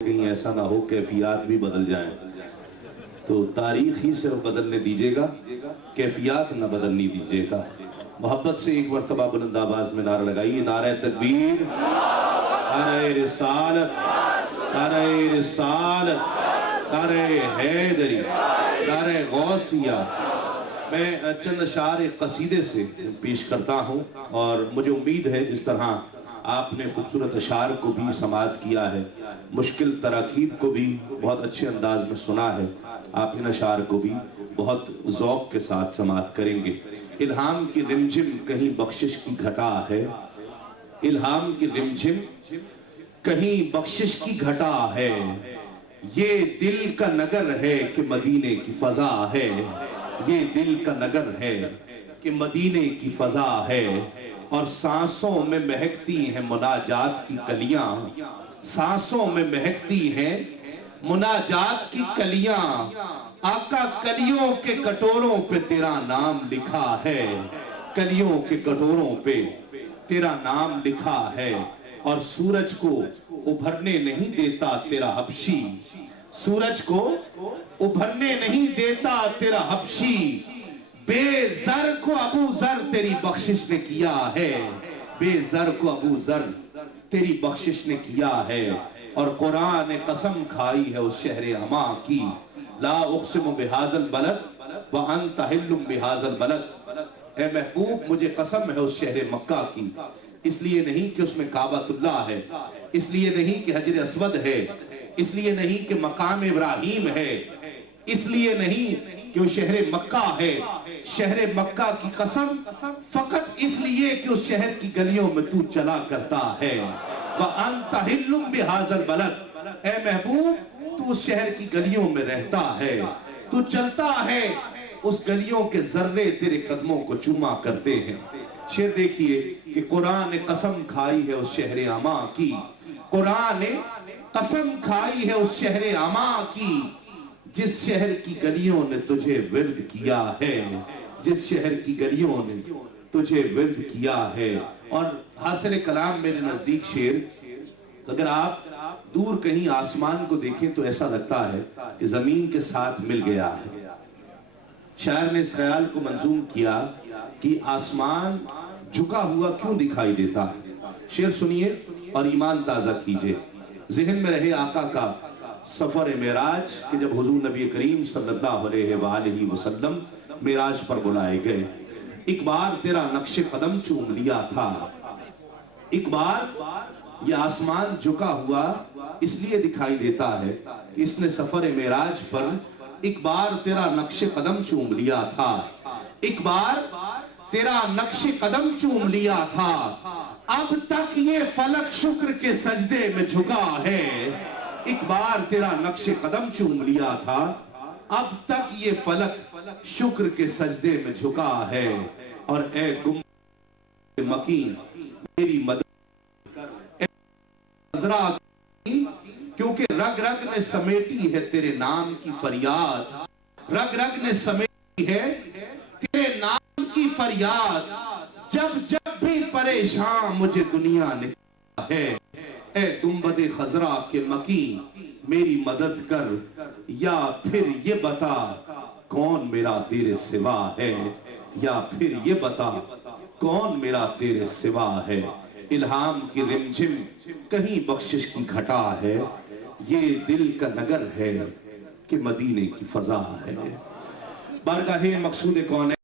کہیں ایسا نہ ہو کیفیات بھی بدل جائیں، تو تاریخ ہی صرف بدلنے دیجئے گا، کیفیات نہ بدلنی دیجئے گا۔ محبت سے ایک مرتبہ بلند آواز میں نعرہ لگائیے، نعرہ تکبیر، نعرہ رسالت، نعرہ رسالت، نعرہ حیدری، نعرہ غوثیہ۔ میں چند اشعار ایک قصیدے سے پیش کرتا ہوں، اور مجھے امید ہے جس طرح آپ نے خوبصورت اشعار کو بھی سماعت کیا ہے، مشکل تراکیب کو بھی بہت اچھے انداز میں سنا ہے، آپ ان اشعار کو بھی بہت ذوق کے ساتھ سماعت کریں گے۔ الہام کی رمجم کہیں بخشش کی گھٹا ہے، الہام کی رمجم کہیں بخشش کی گھٹا ہے، یہ دل کا نگر ہے کہ مدینے کی فضا ہے، یہ دل کا نگر ہے کہ مدینے کی فضا ہے، اور سانسوں میں مہکتی ہیں مناجات کی کلیاں، سانسوں میں مہکتی ہیں مناجات کی کلیاں، آقا کلیوں کے کٹوروں پہ تیرا نام لکھا ہے، کلیوں کے کٹوروں پہ تیرا نام لکھا ہے، اور سورج کو ابھرنے نہیں دیتا تیرا حبشی، سورج کو ابھرنے نہیں دیتا تیرا حبشی، بے زر کو ابو زر تیری بخشش نے کیا ہے، بے زر کو ابو زر تیری بخشش نے کیا ہے، اور قرآن نے قسم کھائی ہے اس شہر اما کی، لا اقسم بہذا البلد وانت حل بہذا البلد، اے محبوب مجھے قسم ہے اس شہر مکہ کی، اس لیے نہیں کہ اس میں کعبۃ اللہ ہے، اس لیے نہیں کہ حجر اسود ہے، اس لیے نہیں کہ مقام ابراہیم ہے، اس لیے نہیں کہ وہ شہر مکہ ہے، شہر مکہ کی قسم فقط اس لیے کہ اس شہر کی گلیوں میں تو چلا کرتا ہے، وَأَنْتَ حِلٌّ بِهَذَا الْبَلَدِ، اے محبوب تو اس شہر کی گلیوں میں رہتا ہے، تو چلتا ہے، اس گلیوں کے ذرے تیرے قدموں کو چوما کرتے ہیں۔ شعر دیکھیے کہ قرآن نے قسم کھائی ہے اس شہر اما کی، قرآن نے قسم کھائی ہے اس شہر اما کی، جس شہر کی گلیوں نے تجھے ورد کیا ہے، جس شہر کی گلیوں نے تجھے ورد کیا ہے۔ اور حاصل کلام میرے نزدیک شعر، اگر آپ دور کہیں آسمان کو دیکھیں تو ایسا لگتا ہے کہ زمین کے ساتھ مل گیا ہے۔ شاعر نے اس خیال کو منظوم کیا کہ آسمان جھکا ہوا کیوں دکھائی دیتا ہے۔ شعر سنیے اور ایمان تازہ کیجئے، ذہن میں رہے آقا کا سفر معراج کہ جب حضور نبی کریم صلی اللہ علیہ وآلہ وسلم معراج پر بلائے گئے، ایک بار تیرا نقش قدم چوم لیا تھا، ایک بار یہ آسمان جھکا ہوا اس لیے دکھائی دیتا ہے کہ اس نے سفر معراج پر ایک بار تیرا نقش قدم چوم لیا تھا، ایک بار تیرا نقش قدم چوم لیا تھا، اب تک یہ فلک شکر کے سجدے میں جھکا ہے، ایک بار تیرا نقش قدم چوم لیا تھا، اب تک یہ فلک شکر کے سجدے میں جھکا ہے، اور اے گنبد مکین میری مدد کر، اے عذرا کیونکہ رگ رگ نے سمیٹی ہے تیرے نام کی فریاد، رگ رگ نے سمیٹی ہے تیرے نام کی فریاد، جب جب بھی پریشان مجھے دنیا نے کہا ہے، اے گنبد خضرا کے مکین میری مدد کر، یا پھر یہ بتا کون میرا تیرے سوا ہے، یا پھر یہ بتا کون میرا تیرے سوا ہے۔ الہام کی رمجم کہیں بخشش کی گھٹا ہے، یہ دل کا نگر ہے کہ مدینے کی فضا ہے۔ بارگاہ مقصود کون ہے؟